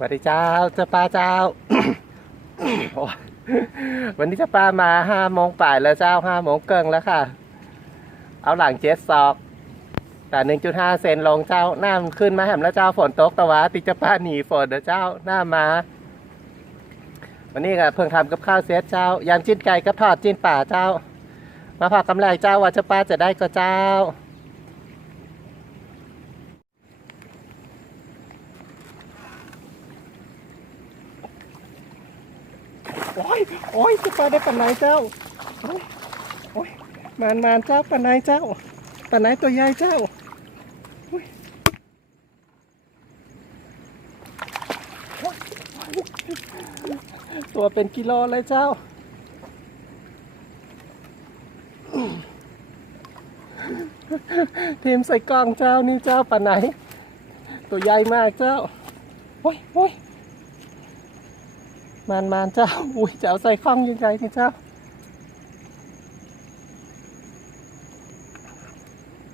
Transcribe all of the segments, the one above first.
สวัสดีเจ้าเจ้าป้าเจ้า วันนี้เจ้าป้ามาห้าโมงป่ายแล้วเจ้าห้าโมงเกิงแล้วค่ะ เอาหลังเจ็ดซอก แต่หนึ่งจุดห้าเซนลงเจ้าหน้ามันขึ้นมาแหมแล้วเจ้าฝนตกตะวะติเจ้าป้าหนีฝนเด้อเจ้าหน้ามาวันนี้ก็เพิ่งทำกับข้าวเซตเจ้ายำจิ้นไก่กับทอดจิ้นป่าเจ้า มาพอกกำไรเจ้าว่าเจ้าป้าจะได้ก็เจ้า โอ้ยโอ้ยเจ้าป้าได้ปันไหนเจ้าโอ้ยโอ้ยมานมานเจ้าปันไหนเจ้าปันไหนตัวใหญ่เจ้าตัวเป็นกิโลเลยเจ้าทีมใส่กล้องเจ้านี่เจ้าปันไหน ตัวใหญ่มากเจ้าโอ้ยโอ้ย มานมานเจ้า อุ้ยจะเอาใส่ข้องยังไงนี่เจ้า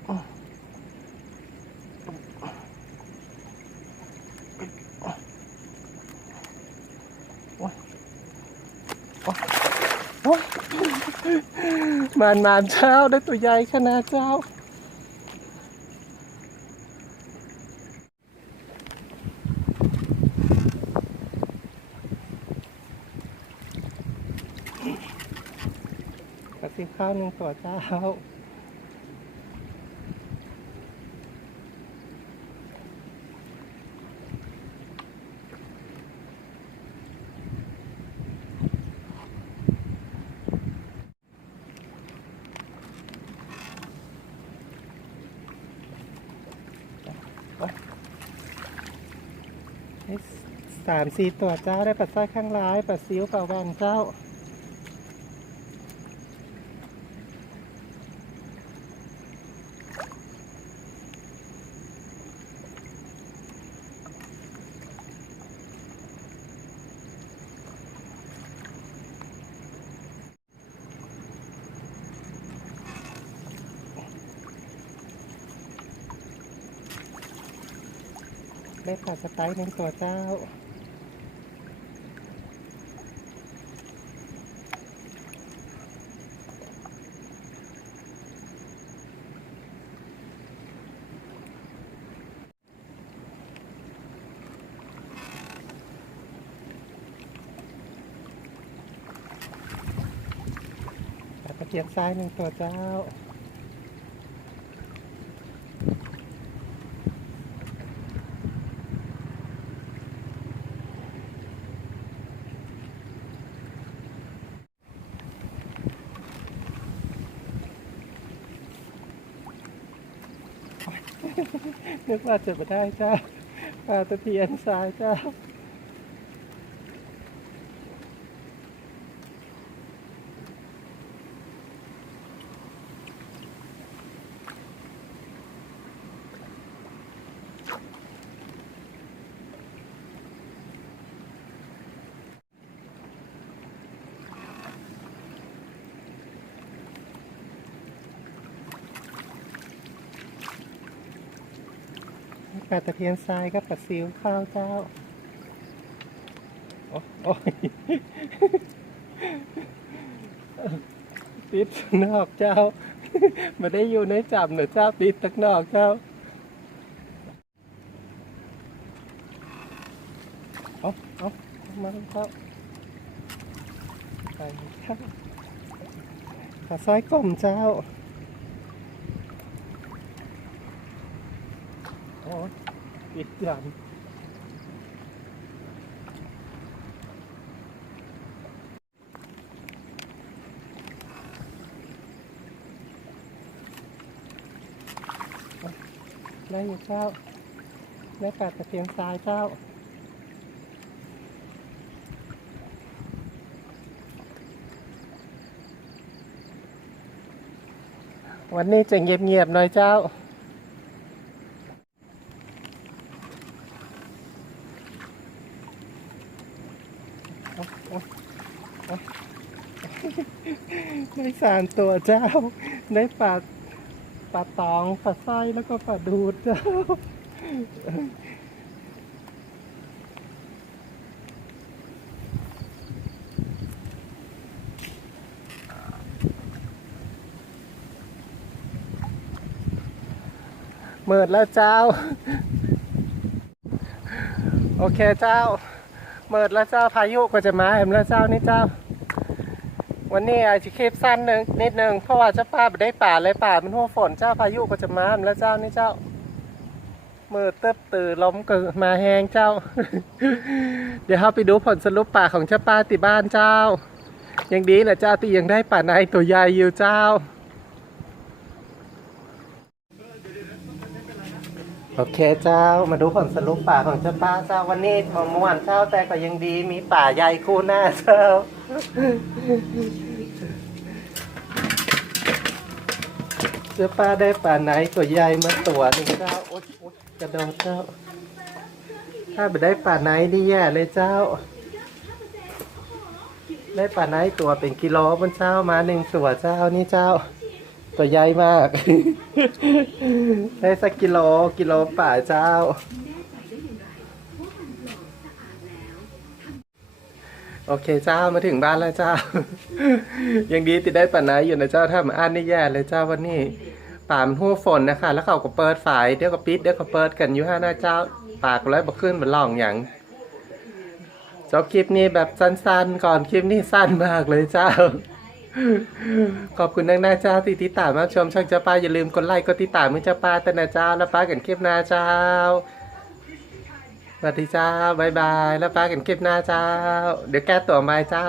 โอ๊ยโอ๊ยโอ๊ยมานมานเจ้าได้ตัวใหญ่ขนาดเจ้า กระซิบข้าวหนึ่งตัวเจ้า สามสี่ตัวเจ้าได้ปัดไส้ข้างร้ายปัดซิ้วปัดแวนเจ้า ได้ปลาสไตล์หนึ่งตัวเจ้าปลาตะเกียบซ้ายหนึ่งตัวเจ้า นึกว่าจะมาได้เจ้าปลาตะเพียนสายเจ้า ปลาตะเพียนทรายกับปลาซิวข้าวเจ้าโอ้โอ้ยติดนอกเจ้ามาได้อยู่ในจับหนูเจ้าติดตักนอกเจ้าเอาเอาเอามาเจ้าไปเจ้าปลาซอยกลมเจ้า โอ้ย ปิดยันได้อยู่เจ้า ได้ปลาตะเพียงทรายเจ้าวันนี้จะเงียบๆหน่อยเจ้า ได้สารตัวเจ้า ได้ปลาปลาตองปลาไส้แล้วก็ปลาดูดเจ้าเมิดแล้วเจ้า โอเคเจ้า เมิดแล้วเจ้าพายุก็จะมาเห็นแล้วเจ้านี่เจ้า วันนี้อาจจะคลิปสั้นหนึ่งนิดหนึ่งเพราะว่าเจ้าป้าไปได้ป่าเลยป่ามันหัวฝนเจ้าพายุก็จะมาเห็นแล้วเจ้านี่เจ้ามือเติบตื่นล้มก็มาแหงเจ้า เดี๋ยวเราไปดูผลสรุปป่าของเจ้าป้าติบ้านเจ้า ยังดีนะเจ้าที่ยังได้ป่าในตัวใหญ่อยู่เจ้า โอเคเจ้ามาดูผลสรุปป่าของเจ้าป้าเจ้าวันนี้มะม่วนเจ้าแต่ก็ยังดีมีป่าใหญ่คู่หน้าเจ้าเจ้าป้าได้ป่าไหนตัวใหญ่มาตัวหนึ่งเจ้าโอ๊ยโอ๊ยกระโดดเจ้า ถ้าไปได้ป่าไหนนี่แย่เลยเจ้า ได้ป่าไหนตัวเป็นกิโลบนเจ้ามาหนึ่งตัวเจ้านี่เจ้า ตัวใหญ่มาก ได้สักกิโลกิโลป่าเจ้า โอเคเจ้ามาถึงบ้านแล้วเจ้า ยังดีติดได้ป่าไหนอยู่นะเจ้าถ้ามาอ่านนี่แย่เลยเจ้าวันนี้ป่ามันหัวฝนนะคะ แล้วเขาก็เปิดฝายเดี๋ยวก็ปิดเดี๋ยวก็เปิดกันอยู่ห้าหน้าเจ้าปากก็เลยบกขึ้นมันล่องอย่างจ้าคลิปนี้แบบสั้นๆ ก่อนคลิปนี้สั้นมากเลยเจ้า ขอบคุณนักหน้าจ้าที่ติดตามรับชมช่องจ้าป้าอย่าลืมกดไลค์กดติดตามมือจ้าป้าแต่นะเจ้าแล้วป้ากันคลิปหน้าเจ้าสวัสดีเจ้าบายบายแล้วป้ากันคลิปหน้าเจ้า เดี๋ยวแก้ตัวใหม่เจ้า